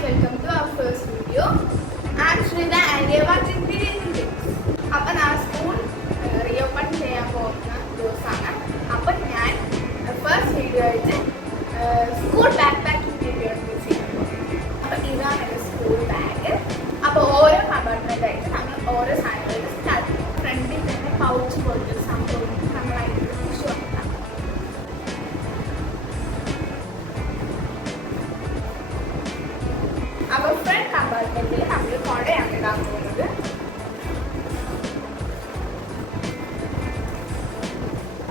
guys, welcome to our first video. I'm Shrida and we are watching videos. അപ്പോൾ ഞാൻ school reopen ചെയ്യാൻ പോകുന്ന ദിവസമാണ്. അപ്പോൾ ഞാൻ ഫസ്റ്റ് വീഡിയോ ആയിട്ട് സ്കൂൾ ബാക്ക് പാക്കിംഗ് വീഡിയോ ചെയ്യാൻ പോകുന്നത്. അപ്പോൾ ഇതാണ് എൻ്റെ സ്കൂൾ ബാഗ്. അപ്പോൾ ഓരോ കമ്പാർട്ട്മെൻറ്റായിട്ട് നമ്മൾ ഓരോ സാധനങ്ങൾ സ്റ്റാർട്ട് ചെയ്യും. ഫ്രണ്ടിൽ തന്നെ പൗച്ച് പോലത്തെ സംഭവം നമ്മളായിട്ട് പുഷ് വയ്ക്കാം. അപ്പോൾ ഫ്രണ്ട് കമ്പാർട്ട്മെൻറ്റിൽ നമ്മൾ കുടയാണ് ഇടാൻ പോകുന്നത്.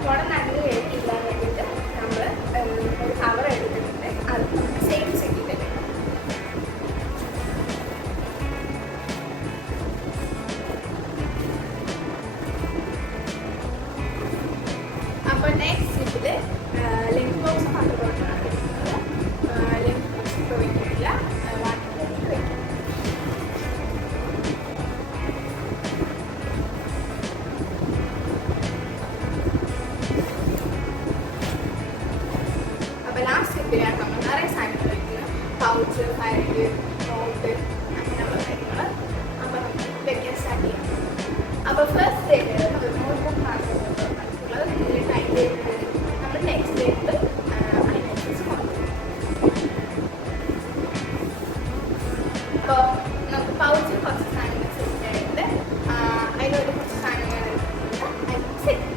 കുട നല്ല ഇല്ലാൻ വേണ്ടിയിട്ട് നമ്മൾ ഒരു കവർ എടുത്തിട്ടുണ്ട്. അത് സെയിം സെറ്റിൽ തന്നെ. അപ്പോൾ നെക്സ്റ്റ് ഇതിൽ ലെൻസ് ബോക്സ് കണ്ടുകൊണ്ടാണ് എടുക്കുന്നത്. ലെൻസ് ബോക്സ് ഇപ്പോൾ വയ്ക്കുന്നില്ല, വാട്ടർ ബോട്ടിൽ വയ്ക്കും. അപ്പോൾ ലാസ്റ്റ് ഇതിലാണ് നമ്മൾ നിറയെ സാധനങ്ങൾ വയ്ക്കുന്നത്. പൗച്ച്, ഫയല്, നോട്ട്, അങ്ങനെയുള്ള കാര്യങ്ങൾ. അപ്പോൾ നമ്മൾ വെക്കാൻ സ്റ്റാർട്ട് ചെയ്യാം. അപ്പോൾ ഫസ്റ്റ് ഡേ ഒരു നോട്ട്ബുക്ക് മാത്രമുള്ളത് ഇതിൽ ടൈം ചെയ്യുന്നത് നമ്മൾ നെക്സ്റ്റ് ഡേറ്റ് അതിനനുസരിച്ച് കൊണ്ടുപോകും. അപ്പോൾ നമുക്ക് പൗച്ചിൽ കുറച്ച് സാധനങ്ങൾ സെറ്റ് ആയിട്ട് അതിനോട് കുറച്ച് സാധനങ്ങൾ സെറ്റ്.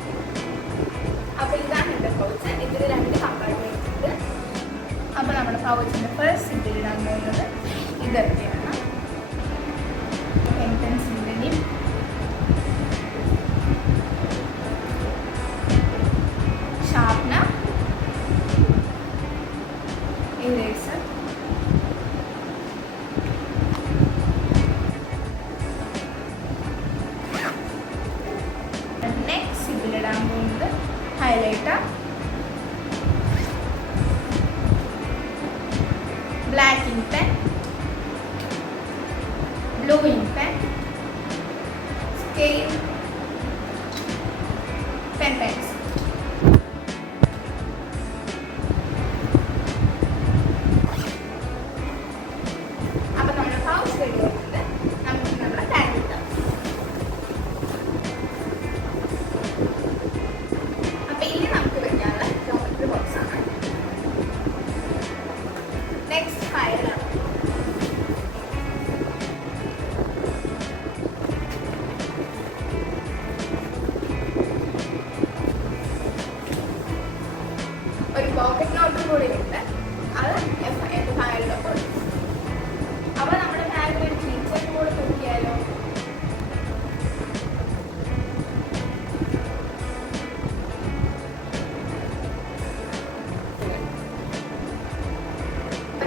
അപ്പോൾ ഇതാണ് എൻ്റെ പൗച്ച്. ഇതിൽ 2 കമ്പാർട്ട്മെൻറ്റ്സ് ഉണ്ട്. അപ്പോൾ നമ്മുടെ പൗച്ചിൻ്റെ ഫസ്റ്റ് ഇതിലിടാൻ പോകുന്നത് ഇതൊക്കെയാണ്. പെൻസിലിൻ്റെയും ഷാർപ്നർ, ഇറേസർ, നെക്സ്റ്റ് ഇതിലിടാൻ പോകുന്നത് highlighter, black ink pen, blue ink pen, scale, pens. അപ്പോൾ നമ്മുടെ പൗച്ച് റെഡി ആയിട്ടുണ്ട്. നമുക്ക് നമ്മുടെ ടാഗ് ഇട്ടാം. അപ്പോൾ ഇനി നമുക്ക് വെക്കാനുള്ള ജോമെട്രി ബോക്സ് ആണ്. നെക്സ്റ്റ് ഫയലാണ്. ഒരു പോക്കറ്റ് നോട്ടും കൂടി ഉണ്ട്. അത് എൻ്റെ ഫയലിലൊക്കെ ഉണ്ട്. അപ്പോൾ നമ്മുടെ ബാഗിൽ ഒരു ടീച്ചർ കൂടെ നോക്കിയാലോ?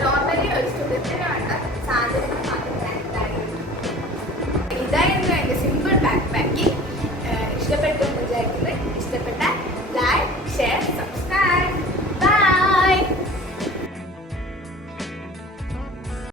നോർമലി ഒരു സ്റ്റുഡൻറ്റിനാണ് സാധനങ്ങൾ മാത്രം ബാഗിൽ. ഇതായിരുന്നു എൻ്റെ സിമ്പിൾ ബാക്ക് പാക്കിംഗ്. ഇഷ്ടപ്പെട്ടു എന്ന് വിചാരിക്കുന്നത്. ഇഷ്ടപ്പെട്ടാൽ